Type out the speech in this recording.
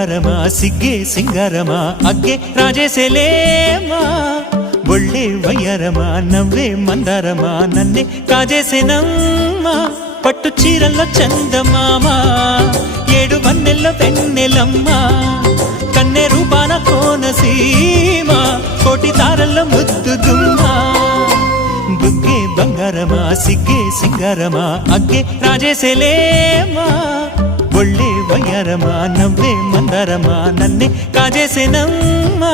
బంగారమా సిగ్గే సింగారమా అగ్గే రాజేసేలేమా ఒళ్ళే వయ్యారమా నవ్వే మందారమా నన్నే కాజేసేనమ్మా పట్టు చీరల్లో చందమామా ఏడు వన్నెల్లో వెన్నెలమ్మా కన్నె రూపాన కోనసీమ కోటి తారల్లో ముద్దుదుమ్మా బుగ్గే బంగారమా సిగ్గే సింగారమా అగ్గే రాజేసేలేమా ఒళ్ళే వయ్యారమా నవ్వే మందారమా నన్నే కాజేసేనమ్మా